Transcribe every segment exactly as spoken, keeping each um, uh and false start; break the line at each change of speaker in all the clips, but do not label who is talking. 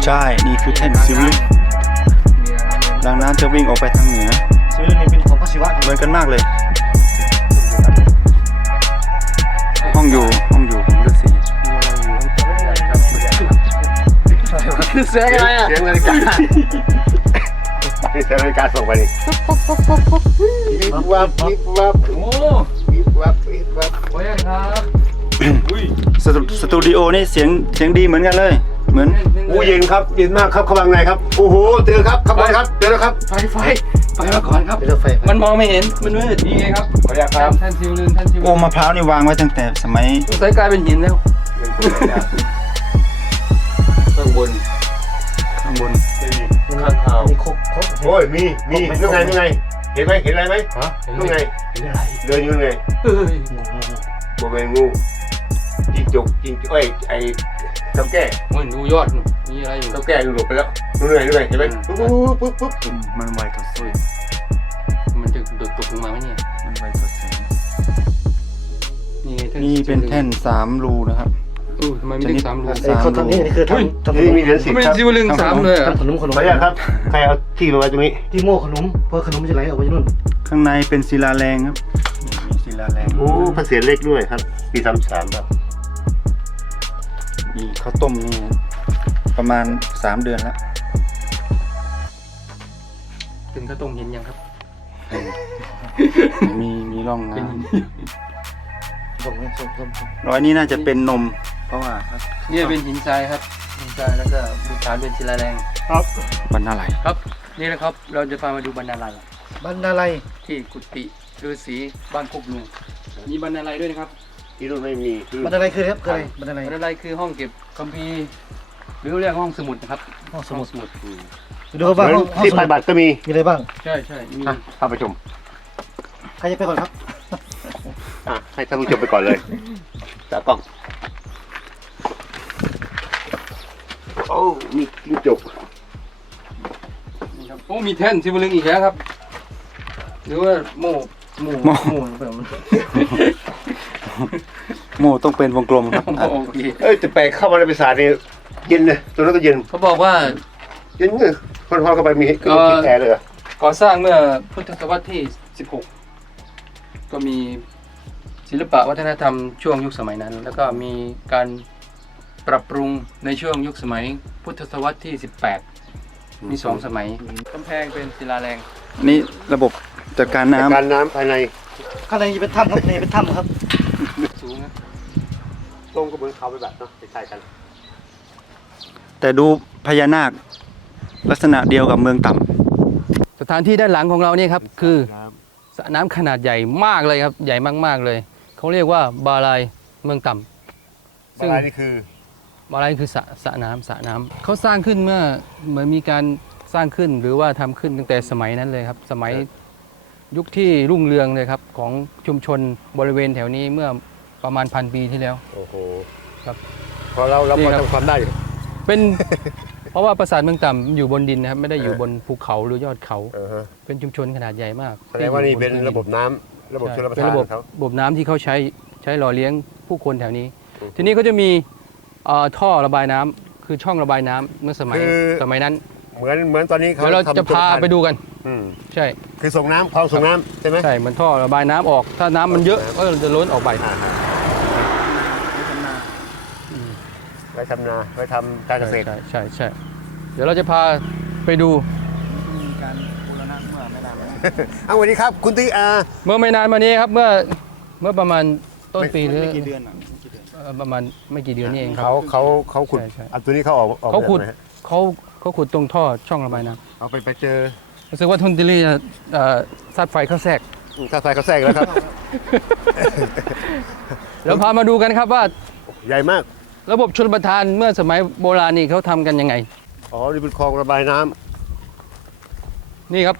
ใช่นี่คือแท่นซิวิลรางน้ำจะวิ่งออกไปทางเหนือ
ซิวิลนี่เป็นของพระศิวะ
เหมือนกันมากเลยห้องอยู่ห้องอยู่ของฤาษี
เสียงอะไรอ่ะ
เสียงนาฬิกาเสียงนาฬิกาส่งไปนี่วิบวับวิบวับโอ้วิบวับวิบวับ
โอ้ยครับ
สตูดิโอนี่เสียงเสียงดีเหมือนกันเลยเหมือน
อู้เย็นครับเย็นมากครับเข้ามาในครับโอ้โหเจอครับเข้ามาครับเจอแล้วครับ
ไฟไฟไฟมาก่อนครับมันมองไม่เห็นมันมืดนี่ไงครับ
ขออนุญาตครับ
ท่านซิวลืนท่านซิว
โอ้มะพร้าวนี่วางไว้ตั้งแต่สมัย
สายกลายเป็นหินแล้วข้างบน
ข้างบน
ข้างข่าว
โอ้ยมีมีนู่นไงนู่นไงเห็นไหมเห็นอะไรไหมฮะนู่นไงเดินอยู่ไงโมเมนงูจิงจกจิงเอ้ยไอ้ตำแก่
มันดูยอดมีอะไรอยู่
ตำแก่อยู่หลบไปแล้วนู่นไงนู่นไงเห็นไหมปุ๊บปุ๊บปุ๊บปุ๊บ
มันไวกว่าซุย
มันจะโดดตกลงมาไหมเนี่ย
มันไวกว่าแสง
นี่
นี่เป็นแท่นสามรูนะครับ
อู้ทำไมไม่ได้สามรู
เขา
ทำนี่
นี่คือทำทำนี่มีเหรียญสิบครับ
เป็นซิวลึงสามเลยอ่ะ
ขนมขนมขออนุญาตครับใครเอาที่มาไว้ตรงนี้
ที่โม่ขนมเพราะขนมมันจะไหลออกไปนู่น
ข้างในเป็นศิลาแรงครับมีศิลาแรง
โอ้พระเศียรเล็กด้วยครับปีสามสามครับ
มีข้าวต้มนี่ประมาณสามเดือนแล้ว
ถึงข้าวต้มเห็นยังครับ
มีมีร่องน้ำร้อยนี้น่าจะเป็นนมเพราะว่า
นี่เป็นหินทรายครับหินทรายแล้วก็บุฐานเป็นศิลาแรง
ครับบรรณาลัย
ครับนี่นะครับเราจะพามาดูบรรณาลัย
บรรณาลัย
ที่กุฏิฤาษีบ้านโคกลุงมีบรรณาลัยด้วยนะครับ
ที่นู่นไม่มี
บรรณาลัยคือครับคืออะไรบรรณาลัยบรรณาลัยคือห้องเก็บคัมภีร์หรือเรียกห้องสมุดนะครับห้องสมุดสมุด
ดูบ้างที่ปฏิบัติก็มี
มีอะไรบ้างใช่ใช่มี
เข้าไปชม
ใครจะไปก่อนครับ
ให้ท่านผู้ชมไปก่อนเลยตากล้องโอ้มีจิ้งจก
นี่ครับโอ้มีแท่นซิวลึงอีกแล้วครับหรือว่าโม่โม่โม่แบบมัน
โม่ต้องเป็นวงกลมครับ
โอเค
เอ้ยแต่แปลกเข้ามาในปีศาจนี่เย็นเลยตัวนั้นก็เย็น
เขาบอกว่า
เย็นเลยคนพอเข้าไปมีก็มีแอร์เลย
ก่อสร้างเมื่อพุทธศตวรรษที่สิบหกก็มีศิลปะวัฒนธรรมช่วงยุคสมัยนั้นแล้วก็มีการปรับปรุงในช่วงยุคสมัยพุทธศตวรรษที่สิบแปดมีสองสมัยกำแพงเป็นศิลาแรง
นี่ระบบจัดการน้ำ
การน้ำภายใน
ข้างในเป็นถ้ำครับในเป็นถ้ำครับสูงนะ
ตรงก็เหมือนเขาไปแบบเนาะใช่กัน
แต่ดูพญานาคลักษณะเดียวกับเมืองต่
ำสถานที่ด้านหลังของเราเนี่ยครับคือสระน้ำขนาดใหญ่มากเลยครับใหญ่มากๆเลยเขาเรียกว่าบาลายเมืองต่
ำบาลายนี่คื
อบาลายคือสระสระน้ำสระน้ำเขาสร้างขึ้นเมื่อเหมือนมีการสร้างขึ้นหรือว่าทำขึ้นตั้งแต่สมัยนั้นเลยครับสมัยยุคที่รุ่งเรืองเลยครับของชุมชนบริเวณแถวนี้เมื่อประมาณพันปีที่แล้ว
โอ้โห
ครับ
พอเราเราพอจำความได้อยู่
เป็นเพราะว่าปราสาทเมืองต่ำอยู่บนดินนะครับไม่ได้อยู่บนภูเขาหรือยอดเขาเป็นชุมชนขนาดใหญ่มาก
แสดงว่านี่เป็นระบบน้ำระบบชลประทาน
เป็นระบบระบบน้ำที่เขาใช้ใช้หล่อเลี้ยงผู้คนแถวนี้ทีนี้ก็จะมีท่อระบายน้ำคือช่องระบายน้ำเมื่อสมัยสมัยนั้น
เหมือนเหมือนตอนนี้เขา
เราจะพาไปดูกันใช่
คือส่งน้ำคลองส่งน้ำใช่ไหม
ใช่เหมือนท่อระบายน้ำออกถ้าน้ำมันเยอะก็จะล้นออกไป
ไปทำนาไปทำการเกษตร
ใช่ใช่ใช่เดี๋ยวเราจะพาไปดู
มีการบูรณะเมื่อไม่นาน
เอาสวัสดีครับคุณตีอา
เมื่อไม่นานมานี้ครับเมื่อเมื่อประมาณต้นปีหรือ
ไม่กี่เดือน
ประมาณไม่กี่เดือนนี่เองครับ
เขาเขาเขาขุดอันตัวนี้เขาออก
เขาขุดเขาเขาขุดตรงท่อช่องระบายน้ำ
เอาไปไปเจอ
รู้สึกว่าทุนติลี่ซัดไฟเข้าแทรก
ซัดไฟเข้าแทรกแล้วครับ
แล้วพามาดูกันครับว่า
ใหญ่มาก
ระบบชลประทานเมื่อสมัยโบราณนี่เขาทำกันยังไง
อ๋อนี่เป็นคลองระบายน้ำ
นี่ครับ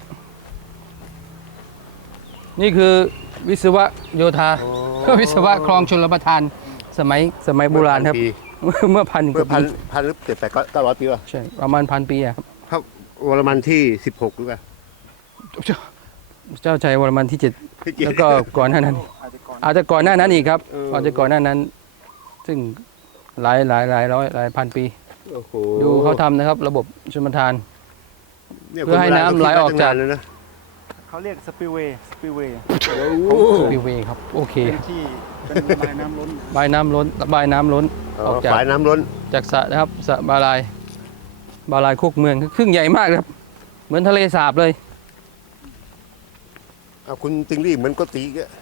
นี่คือวิศวะโยธาวิศวะคลองชลประทานสมัยสมัยโบราณครับเมื่อพัน
เมื่อพันพันหรือเจ็ดแปดเก้าร้อยปีป่ะ
ใช่ประมาณพันปีอะครับ
พระวรมันที่สิบหกหรือเปล่า
เจ้าชายวรมันที่เจ็ดแล้วก็ก่อนหน้านั้นอาจจะก่อนหน้านั้นอีกครับอาจจะก่อนหน้านั้นซึ่งหลายหลายหลายร้อยหลายพันปี
โอ้โห
ดูเขาทำนะครับ ระบบชลประทาน
นี่ย
เพื่อให้น้ำไหลออกจาก
คนโบรณเขคิดมตั้งนนเลยนะ
เขาเรียกสปิลเวย์สปิลเวย์
โอ้โห
สปิลเวย์ครับ โอเค
เป็นที่เป็นระบายน้ำล้น
บายน้ำล้นระบายน้ำล้น ออกจาก
ฝายน้ำล้น
จากสระนะครับสระบาลาย บาลายโคกเมืองครึ่งใหญ่มากครับ เหมือนทะเลสาบเลย
เอาคุณติงลี่เหมือนก็ตีกะ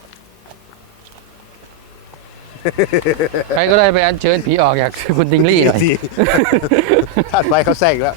ใครก็ได้ไปอัญเชิญผีออกจากคุณติงลี่หน่อย
ธาตุไฟเขาแทรกแล้ว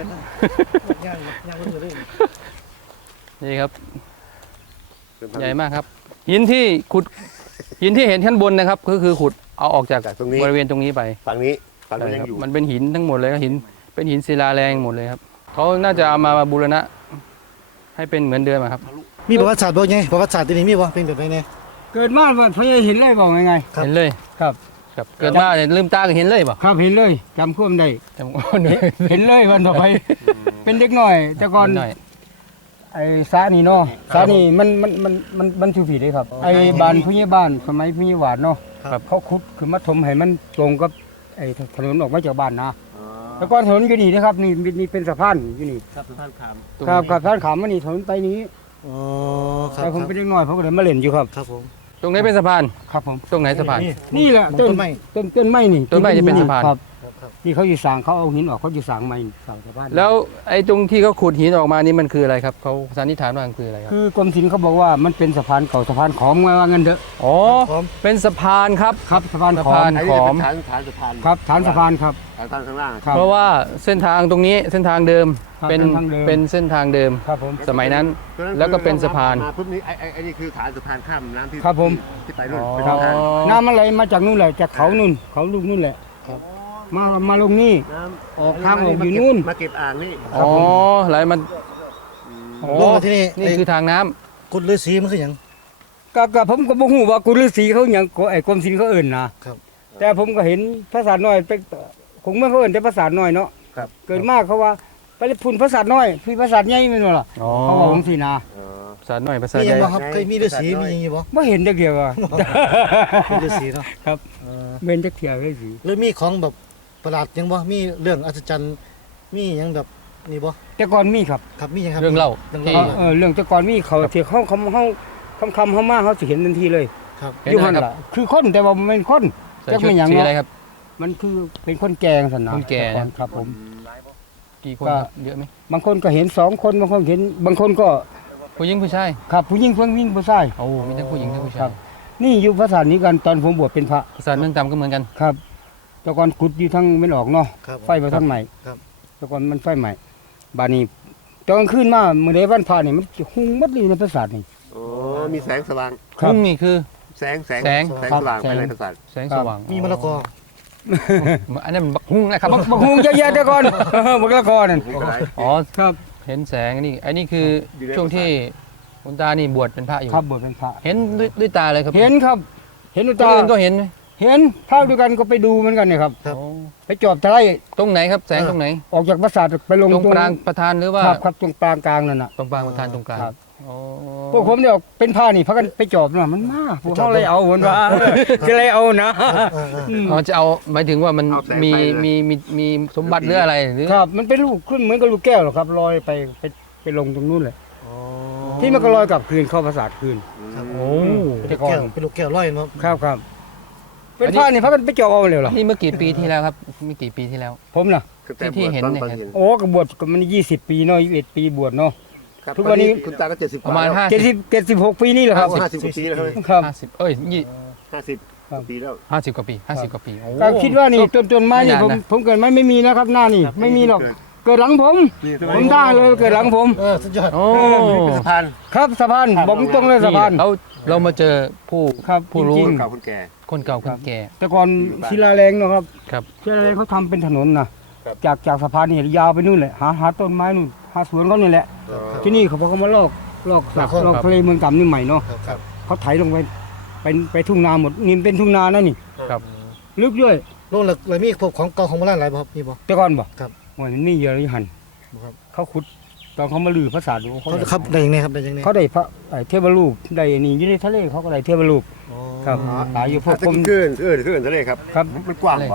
นี่ครับ ใหญ่มากครับ หินที่ขุด หินที่เห็นข้างบนนะครับ ก็คือขุดเอาออกจาก
จากตรงนี้
บริเวณตรงนี้ไป
ฝั่งนี้ฝั่ง
ใช่
นี้ยั
ค
ง
รับ
อยู่
มันเป็นหินทั้งหมดเลยครับหินเป็นหินศิลาแรงหมดเลยครับเขาน่าจะเอามาบูรณะ ให้เป็นเหมือนเดิมอะครับ
มีประวัติศาสตร์บ่ไงประวัติศาสตร์ที่นี่มีบ่เป็นแบบไหนเนี่ย
เกิดมาว่าพอเห็นเลยบอกไง
ครับ
เห็นเลย
ครับ
ครับเกิดมาเนี่ยลืมตาก็เห็นเลยป่ะ
ครับเห็นเลยจำควมได้
จำอ้อนเลย
เห็นเลยวันต่อไป เป็นเด็กหน่อย แต่ก่อน
หน่อย
ไอ้สานี่เนาะสานี่มันมันมันมันมันถูกผิดเลยครับ ไอ้บ้านผู้ใหญ่บ้านสมัยผู้ใหญ่หวาดเนาะ
ครับ
เขาขุดคือมาถมให้มันตรงกับไอ้ถนนออกมาจากบ้านนะแต่ก่อนถนนอยู่นี่นะครับนี่นี่นี่เป็นสะพานอยู่นี่
ครับสะพานขาม
ครับครับสะพานขามมันนี่ถนนไปนี้
อ๋อครับ
แต่ผมเป็นเด็กน้อยผมก็เลยมาเล่นอยู่ครับ
ครับผม
ตรงนี้เป็นสะพาน
ครับผม
ตรงไหนสะพาน
นี่แหละ
ต้นไม้
ต้นต้นไม้นี่
ต้นไม้จะเป็นสะพาน
ครับ
ครับครับ
นี่เขาอยู่สร้างเขาเอาหินออกเขาอยู่สร้างใหม่สร้างสะพาน
แล้วไอ้ตรงที่เขาขุดหินออกมานี่มันคืออะไรครับเขาสันนิษฐานว่ามันคืออะไรครับ
คือกรมศิลป์เขาบอกว่ามันเป็นสะพานเก่าสะพานขอมว่างั้นเถอะ
อ๋อ
พร้อม
เป็นสะพานครับ
ครับสะพาน
สะ
ขอ
พาม น
อันนี้จะเป็นฐานฐานสะพาน
ครับฐานสะพานครับ
ฐานข้างล่าง
ครับ
เพราะว่าเส้นทางตรงนี้เส้นทางเดิม
ครับ
เป็น
เส้นทางเดิม
เป็นเส้นทางเดิม
ครับผม
สมัยนั้น แล้วก็เป็นสะพาน
มาปุ๊บนี่ไอ้ไอ้ไอ้นี่คือฐานสะพานข้ามน้ำที่
ครับผม
ที่ไปนู่น
อ๋อ
เป็นทาง
น้ำมันไหลมาจากนู่นแหละจากเขานู่นเขาลูกนู่นแหละมามาลงนี่
น้ำ
ออกทางออกอยู่นู่น
มาเก็บอ่างนี่
อ๋อไหลมันอ๋อ
ลงมาที่นี่
นี่คือทางน้ำ
กุดฤาษีมันคือหยัง
ก็ก็ผมก็บ่ฮู้ว่ากุลฤาษีเขาหยังไอ้กรมศิลป์เขาเอิ้นนะครับ แต่ผมก็เห็นภาษาน้อยเป็นคงเมื่อเขาเอิ้นแต่ภาษาน้อยเนาะ
ครับ
เกิดมากเขาว่าไปพุ่นภาษาน้อยพี่ภาษาใหญ่แม่นบ่ล่ะ
อ๋อ
เขาว่าผมสินะ
อ๋อ
ภาษาหน่อยภาษา
มีห
ให
ยัง
ญ่
บ่ครับเคยมีฤาษีมีหยังอยู่บ่
บ่เห็นจักเดียวอ่ะ
มีฤาษีเนาะ
ครับ
เออ
เว้นจักเที่ยวเลยสิ
หรือมีของแบบประหลาดหยังบ่มีเรื่องอัศจรรย์มีหยังแบบนี่บ่
แต่ก่อนมีครับ
ครับมีหยังครับ
เรื่องเล่า
เรื่อง
ที่
เล่า
เออเรื่องแต่ก่อนมีเขาที่เขาเขาเขาคำคำเขามาเขาสิเห็นทันทีเลย
ครับ
เห็น
อยู่
อะไร
หั่น
ครับ
ล่ะคือคนแต่ว่ามันเป็นคน
ใส่
จัก
ชุด
ไม่หยัง
สี
เนาะ
อะไรครับ
มันคือเป็นคนแกงสันนะ
คนแก่
ต่อนครับผม
กี่คน
ก็
ครับเยอะไหม
บางคนก็เห็นสองคนบางคนเห็นบางคนก็
ผู้หญิงผู้ชาย
ขับผู้หญิงผู้หญิงผู้ชาย
โอ้มีทั้งผู้หญิงทั้งผู้
ค
ชา
รั
ย
บ นี่อยู่ภาษานี้กันตอนผมบวชเป็นพระ
ภาษาเมืองต่ำก็เหมือนกัน
ครับแต่ก่อนขุดอยู่ทั้งไม่ออกเนาะ
ครับ
ไฟมาทั้งใหม่
ครับ
แต่ก่อนมันไฟใหม่บานี้ตอนขึ้นมาเมื่อใดวันพระนี่มันหุ่งมัดเลยในภาษานี่
โอ้มีแสงสว่าง
ครับ
พุ่งนี่คือ
แสงแสง
แสง
แสงสว่างไปเลยภาษา
แสงสว่าง
มีมะละกอ
อันนั้นมันบักหุ่งนะครับ
บักบักหุ่งเยอะแยะแต่ก่อน บักละกอนั่น
มีกระไร
อ๋อ
ครับ
เห็นแสงนี่อันนี้คือ
อยู่ใน
ช่วงที่คุณตานี่บวชเป็นพระอยู่
ครับบวชเป็นพระ
เห็นด้วยด้วยตาเลยครับ
เห็นครับ เห็นด้วย
คน
ตา
อื่นก็เห็นไหม
เห็นภาคด้วยกันก็ไปดูเหมือนกันเนี่ยครับ
ครับ
โอ้
ไปจอบทะเล
ตรงไหนครับแสงตรงไหน
ออกจากปราสาทไปลง
ตรงกลางประธานหรือว่า
ครับครับตรงกลางกลางนั่นน่ะ
ตรงกลางประธานตรงกลาง
ครับ
อ๋อ
พวกผมเนี่ยเป็นผ้านี่พักกันไปจอบน่ะมันมาพวกเขาเลยเอาเหมือนว่าจะเลยเอานะ
เออเออเออ
ม
อ๋อจะเอาหมายถึงว่ามัน
เอาแสง
มี
ไฟเลย
มีมีมีสมบัติหรืออะไรหรือ
ครับ มันเป็นลูกขึ้นเหมือนกับลูกแก้วหรอกครับลอยไปไปไปลงตรงนู้นเลย
อ๋อ
ที่มันก็ลอยกลับคืนเข้าปราสาทคืน
ครับ
โอ้
เป็นลูกแก้วเป็นลูกแก้วลอยเนาะ
ครับครับเป็นผ้านี่พักกันไปจอบเอาเลยเหรอ
นี่เมื่อกี่ปีที่แล้วครับเมื่อกี่ปีที่แล้ว
ผมน่ะ
คือแต่
ที่
บวช
เห็น
ตอน
เนี่ย
ตอนเย็น
โอ้กบวชก็มันยี่สิบปีเนาะยี่สิบเอ็ดปีบวชเนาะ
ครับ
ทุกวันนี้
คุณตาก็เจ็ดสิบ
ประมาณห้า
เจ็ด
สิ
สิ
บบ
เจ็ดสิบหกปีนี่แหละครับ
ห้าสิบกว่าปีแล้วใช่ไหม
ครับ
ห้าสิบเอ้ยยี่
ห้าสิบ
ครับ
ปีแล้ว
ห้าสิบกว่าปีห้าสิบกว่าปีโอ้
ก็คิดว่านี่ต้นต้นไม้นี่
ไม่
ผม
นานนะ
ผมเกิดไม่ไม่มีนะครับหน้านี่ไม่มีหรอกเกิดหลังผม ผมได้เลยเกิดหลังผม
เออสุดยอด
โอ้
เป็นสะพาน
ครับสะพานบอกตรงเลยสะพาน
เราเรามาเจอผู้
ครับ
ผู้รู้
จริง
เก่าคนแก่
คนเก่าคนแก่
แต่ก่อนศิลาแรงเนาะครับ
ครับ
ศิลาแรงเขาทำเป็นถนนนะครับ จากจากสะพานนี่ยาวไปนู่นแหละหาหาต้นไม้นู่นหาสวนเขานี่แหละ ที่นี่เขาบอกเขามาลอกลอกสระลอกทะเลเมืองต่ำนี่ใหม่เนาะ
ครับครับ
เขาไถลงไปเป็นไปทุ่งนาหมดนี่เป็นทุ่งนานะนี่
ครับ
ลึกด้วย
โลกเลยเลยมีพวกของเก่าของโบราณหลายบ่ครับมีบ่
แต่ก่อนบ่
ครับ
ว่ามันมีเยอะเลยหัน
ครับ
เขาขุดตอนเขามาลือภาษาดูเขา
เขา
ได้
ครับได้ยังไงครับได้ยังไง
เขาได้พระไอ้เทวรูปได้นี่อยู่ในทะเลเขาก็ได้เทวรูป
อ๋อ
ครับหลายอยู่พวก
ถ้า
ผม
ขึ้นขึ้นขึ้นทะเลครับ
ครับ
มันกว้างกว่า
ค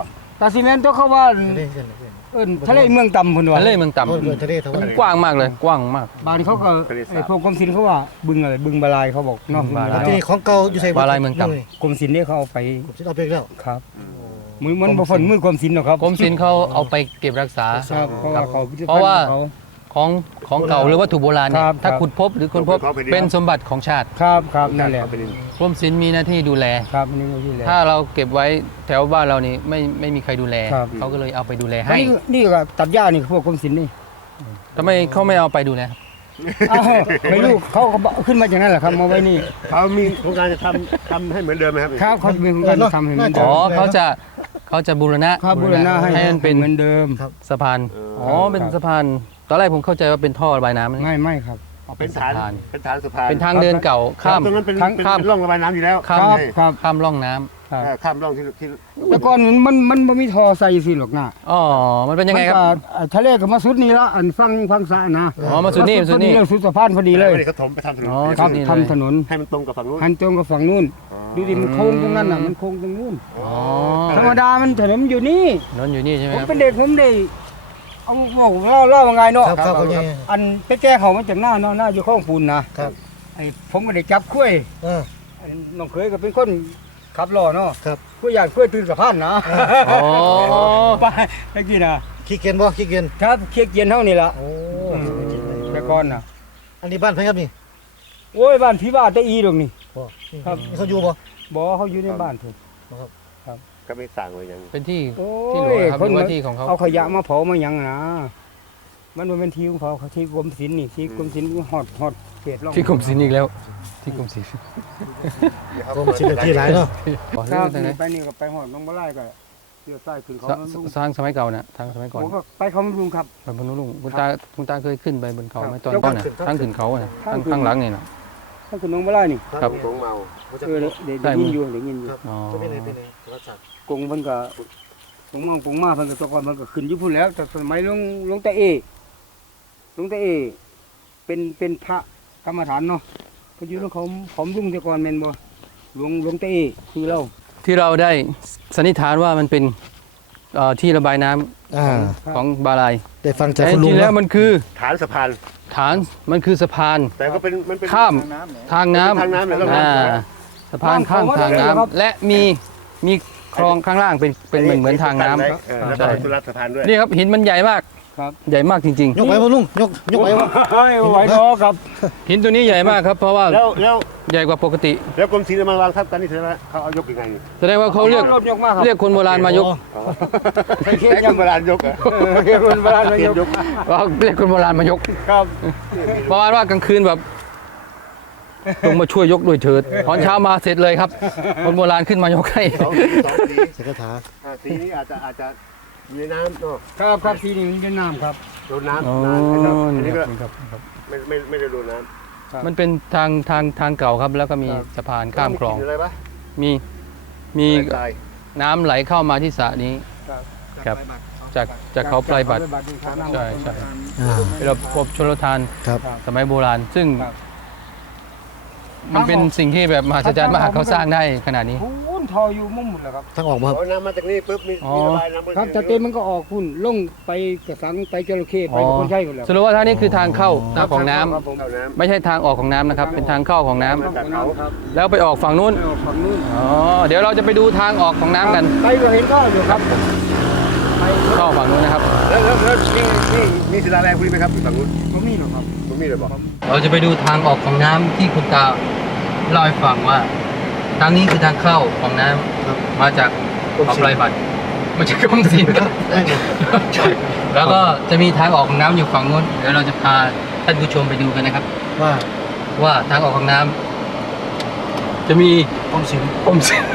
กาซิเมนตัวเขาว่า
ทะเลเกินเกิน
เอิ้นทะเลเมืองต่ำพุ่นว่า
ทะเลเมืองต่
โอ้ยเกินทะเลทว่า
ำกว้างมากเลยกว้างมาก
บางทีเขาก็ไอ้พวกกรมศิลป์เขาว่าบึงอะไรบึงบาลายเขาบอกเนาะ
บึงบาลาย
ที่นี่ของเก่าอยู่ใส่
บาลายเมืองต่ำ
กรมศิลป์เนี่ยเขาเอาไป
ผมสิเอาไปอีกแล้ว
ครับมือมันบ่ฝนมือกรมศิลป์หรอกครับ
กรมศิลป์เขาเอาไปเก็บรักษา
ครับเพราะว่าเขาพิพิธ
เพราะว่า
ภัณฑ์เขา
ของของเก่าหรือวัตถุโบราณเนี่ย
ครับ
ถ้า
ครับ
ขุดพบหรือค้นพบเป็นสมบัติของชาติ
ครับครับนั่นแหละ
กรมศิลป์มีหน้าที่ดูแล
ครับอันนี่ก็ที่แหละ
ถ้าเราเก็บไว้แถวบ้านเรานี่ไม่ไม่มีใครดูแล
ครับ
เขาก็เลยเอาไปดูแล
อัน
ให้
นี่นี่ก็ตัดหญ้านี่พวกกรมศิลป์นี่
ทำไมเขาไม่เอาไปดูแล
อ้าวไม่รู้เขาก็ขึ้นมาจากนั้นแหละครับมาไว้นี่
เขามีโครงการจะทำทำให้เหมือนเดิมไหมครับ
ครับเขาเป็นของการทำให้เหมือนเดิ
อ๋อ
ม
เขาจะเขาจะบูรณะ
ครับบูรณะให้
ให้มันเป็น
เหมือนเดิม
สะพาน
เออ
อ๋อเป็นสะพานตอนแรกผมเข้าใจว่าเป็นท่อระบายน้ำนะ
ไม่ไม่ครับ
เป็นฐาน
สะพาน
เป็นฐานสะพาน
เป็นทางเดินเก่าข้าม
ตรงนั้นเป็น
ข้าม
เป็น
ข้าม
เป็นร่องระบายน้ำอยู่แล้ว
ข้าม
ครับ
ให้
ครับ
ข้ามร่องน้ำ
ครับ
เออข้ามร่องที่ที่
แต่ก่อนมันมันมันบ่มีท่อใส่สิหรอกนะ
อ๋อมันเป็นยังไงครับ
มันก็อ่าทะเลก็มาสุดนี่ละอันฟังฟังสระนะ
อ๋อมาสุดนี่มาสุดนี่
พอเลยสุดสะพานพอดีเลย
ไม่ได้เขาถมไปทำถนน
อ๋อ
ครับ
สุดนี่เลย
ทำถนน
ให้มันตรงกับฝั่งนู้น
หันตรงกับฝั่งนู้นดูดิมันโค้งตรงนั้นน่ะมันโค้งตรงนู้น
อ๋อ
ธรรมดามันถนนอยู่นี่
นนอยู่นี่ใช่ไหม
ผม
ครับ
เป็นเด็กผมได้เอาบอกเล่าเล่าว่าไงเนาะ
ครับครับเขาเนี่ย
อันไปแก้เขามันจากหน้าเนาะหน้าอยู่ข้องปูนนะครับ ไอ้ผมก็ได้จับคุ้ย
เออ
ไอ้น้องเคยก็เป็นคนขับล้อเนาะ
ครับ
คุ้ยอยากคุ้ยตื่นสะพานนะ
อ๋อ
ไปตะกี้นะ
ขี้เกียจบ่ขี้เกียจ
ครับเคียกเย็นเท่านี่ละ
โอ้
แต่ก่อนน่ะ
อันนี้บ้านเพิ่นครับนี่
โอ้ยบ้านพี่บ้านตะอีดอกนี่
พ่อ
ครับ
นี่เขาอยู่บ่
บอกเขาอยู่ในบ้านเถอะ
ก็ไม่สั่งเลยยัง
เป็นที่
โอ้
ที่หลวง
ย
ครับ
คน
หรือ
มา
ว่าที่ของเขา
เอาขยะมาเผามาหยังนะมันบ่เป็นที่ของเขาเขาที่กรมศิลป์นี่ที่กรมศิลป์ฮอดฮอดเขตร่อง
ที่กรมศิลป์อีกแล้ว ที่กรมศิลป์
กรมศิลป์ที่หลายเนาะ
อ๋อ
ครั
เรื่
บ
องไหน
ไปนี่ก็ไปฮอดน้องบ่ไล่ก็เลี้ยวซ้ายขึ้นเขา
ส
มันลุง
สร้างสมัยเก่านะทางสมัยก่อน
ผมก็ไปเขามันลุงครับ
บนพนุลุงคุณตาคุณตาเคยขึ้นไปบนเขาไหม
ครับ
ตอนก่อนน่ะทางขึ้นเขาน่ะทางข้างหลังนี่น่ะ
ถ้าขึ้นน้องบ่ไล่นี่
ครับ
ของเมา
เออเดี๋ยวเดี๋ยวยินอยู่เดี๋ยวยินอยู่
ครับ
อ๋อ
จะเป็นไหนเป็นไหนวัดสัตว์
กงเพิ่นก็ปงมังปงมาเพิ่นก็ตะกอนเพิ่นก็ขึ้นอยู่พุ่นแล้ว แต่สมัยหลวงหลวงตาเอหลวงตาเอเป็นเป็นพระกรรมฐานเนาะเพิ่นอยู่นำเขาผมลุงแต่ก่อนแม่นบ่หลวงหลวงตาเอคือเรา
ที่เราได้สันนิษฐานว่ามันเป็นเอ่อที่ระบายน้ำ
อ่า
ของบาลาย
ได้ฟังจาก
แต่จ
คุณลุ
ริ
ง
งๆแล้ว
เนาะ
มันคือ
ฐานสะพาน
ฐานมันคือสะพาน
แต่ก็เป็นมันเป็น
ข้ามทางน้ำ
ทางน้ำเลยต้อง
อ่า
น้ำ
สะพานข้ามทางน้ำและมีมีคลองข้างล่างเป็นเป็นเหมือนเหมือนทางน้ำ
เออแล้ว
ใช่
ก็สุรัตน์สะพานด้วย
นี่ครับหินมันใหญ่มาก
ครับ
ใหญ่มากจริง
ยกไปบ่ลุงยกยกไปบ่
เฮ้ยไหวเนาะครับ
ๆ หินตัวนี้ใหญ่มากครับ เพราะว่า
แล้วแล้ว
ใหญ่กว่าปกติ
แล้วกรมศิลป์มาวางทับกันนี่แสดงว่าเขาเอายกยังไง
แสดงว่าเขาเรียก
รถยกมาครับ
เรียกคนโบราณมายก
ใส่เขีย
แต่
น
คนโบราณยกอะ
เขียนคนโบราณมายก
ยก
ว่าเรียกคนโบราณมายก
ครับ
ประมาณว่ากลางคืนแบบลงมาช่วยยกด้วยเถิดตอนเช้ามาเสร็จเลยครับ คนโบราณขึ้นมายกให้
สองสีสองสี
ใส่กระถา
อ่าสีนี้อาจจะอาจจะอยู่ในน้ำเนาะ
ครับครับทีนี้มันเป็นน้ำครับ
โดนน้ำ
อ๋อ
น้ำอัน
นี่
นี้
ค
ก็
รับนี่ครับนี่ครับ
ไม่ไม่ไม่ได้โดนน้
มันเป็นทางทางทางเก่าครับ แล้วก็มีสะพาน
ำ
ข้ามคลอง
อะไรปะ
มีมี
ทราย
น้ำไหลเข้ามาที่สระนี้ ครับ จากจากเขาปลายบัตร ใช่ใช่
อ่า
เป็นระบบชลทาน
ครับ
สมัยโบราณ ซึ่ง
ครับ
มันเป็นสิ่งที่แบบมหัศจรรย์มากเขาสร้างได้ขนาดนี้
พูนทออยู่มุ่งหมดแล้วครับ
ทางออกมาครับ
เอาน้ำมาจากนี่ปุ๊บมี
อ๋อ
มีระบายน้ำบน
ครับจากเต็มมันก็ออกพุ่นลงไปกระสังไปจระเข้ไป
อ๋อ
คนใช่คนแล้ว
สรุปว่าท่างนี้คือทางเข้าทางของน้ำ
ครับผม
เข้าน้
ไม่ใช่ทางออกของน้ำนะครับ เป็นทางเข้าของน้ำ
ครับครับ
แล้วไปออกฝั่งนู้น
ไปออกฝั่งนู้น
อ๋อ เดี๋ยวเราจะไปดูทางออกของน้ำกัน
ไปก็เห็นก็อยู่ครับไป
เข้าฝั่งนู้นนะครับ
ำแล้วแล้วแล้วนี่นี่มีศิลาแรงพวกนี้ไหมครับฝั่งนู้น
ก็มีหรอกครับ
ผมมีเลยบอก
เราจะไปดูทางออกของน้ำที่คุณตาเล่าให้ฟังว่า ทางนี้คือทางเข้าของน้ำมาจากเขาปลายบัตรมาจากกรมศิลป์ครับแล้วก็จะมีทางออกของน้ำอยู่ฝั่งนู้นเดี๋ยวเราจะพาท่านผู้ชมไปดูกันนะครับ
ว่า
ว่าทางออกของน้ำจะมี
กรมศิลป์
กรมศิลป์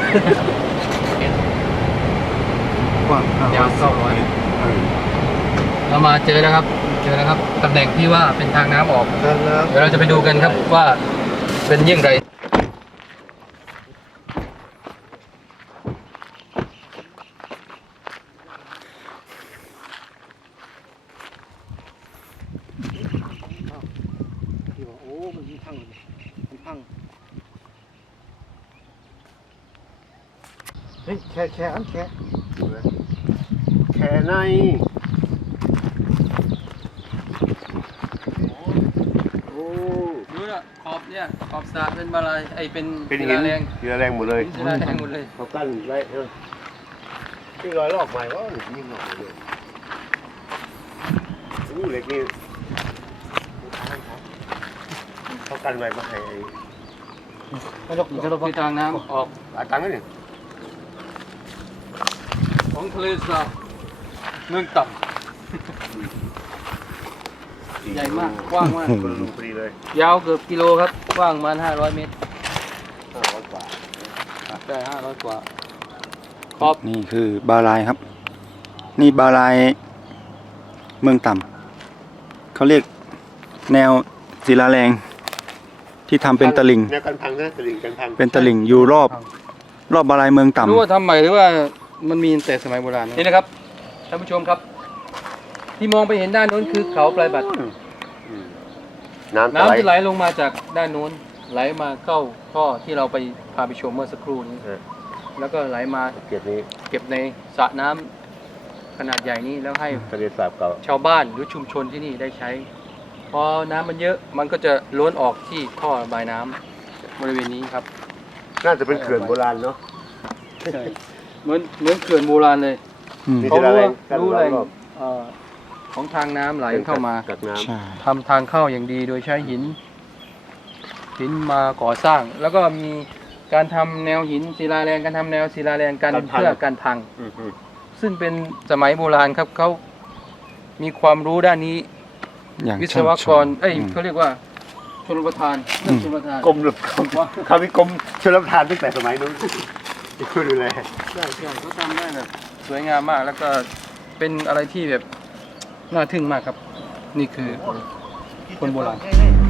กว้างอ่าย
าวเก้าร้อยเรามาเจอแล้วครับ เจอแล้วครับตำแหน่งที่ว่าเป็นทางน้ำออก
ครับ
เดี๋ยวเราจะไปดูกันครับว่าเป็นเยี่ยงไร
ที่ว่าโอ้มันมีพังมันพัง
เฮ้ยแค่แค่อันแค่
แค่ไหนโอ้
ดูนะขอบเนี่ยขอบสระเป็นอะไรไอเป็น
เป็น
ศิ
หิน
ลาแรง
ศิลาแรงหมดเลย
ศิลาแรงหมดเลย
เขากั้นไว้เออที่รอยลอกใหม่ว่ายิ่งหนอกเลยอู้เหล็กนี่เขากันไว้มาให้
ไม่ต้อง
นี่คือทางน้ำออก
หลายตังค์นะนี่
ของทะเลสาบเมืองต่ำใหญ่มากกว้างมาก
คนรูพอดีเลย
ยาวเกือบกิโลครับกว้างประมาณห้าร้อยเมตร
ห้าร้อยกว่า
ได้ห้าร้อยกว่าขอบ
นี่คือบาลายครับ นี่บาลายเมืองต่ำเขาเรียกแนวศิลาแรงที่ทำเป็นตลิ่ง
แนวกันพังนะตลิ่งกันพัง
เป็นตลิ่งอยู่รอบรอบบาลายเมืองต่ำ
รู้ว่าทำใหม่หรือว่ามันมีแต่สมัยโบราณนี่นะครับท่านผู้ชมครับ ที่มองไปเห็นด้านโน้นคือเขาปลายบัตร
อืมน้ำ
น้ำ
ไหล
ที่ไหลลงมาจากด้านโน้นไหลมาเข้าท่อที่เราไปพาไปชมเมื่อสักครู่นี้
เออ
แล้วก็ไหลมา
เกียรตินี้
เก็บในสระน้ำขนาดใหญ่นี้แล้วให้
ทะเลสาบเก่า
ชาวบ้านหรือชุมชนที่นี่ได้ใช้ พอน้ำมันเยอะมันก็จะล้นออกที่ท่อระบายน้ำบริเวณนี้ครับ
น่าจะเป็นเขื่อนโบราณเนาะ
เหมือนเหมือนเขื่อนโบราณเลย
อืม
นี่
เขารู้ว่า
กัน
รู้
ร
แหล่ง
อบ
เอ่อของทางน้ำไหลเข้ามา
กักน้
ใช่
ทำทางเข้าอย่างดีโดยใช้หิน หินมาก่อสร้าง แล้วก็มีการทำแนวหินศิลาแรงการทำแนวศิลาแรงกันเพื่อการพัง
ำอืมอืม
ซึ่งเป็นสมัยโบราณครับเขามีความรู้ด้านนี้
อย่าง
วิศ
ช่ำ
ว
ช
กร
อง
เอ้ย
อืม
เขาเรียกว่าชลประทานเรื่องชลประทาน
กรมหลบกรมเขามีกรมชลประทานตั้งแต่สมัยนู้นที่ช่วยดูแล
ใช่ใช่เขาทำได้แบบสวยงามมากแล้วก็เป็นอะไรที่แบบน่าทึ่งมากครับ นี่คือคนโบราณ
เฮ้ย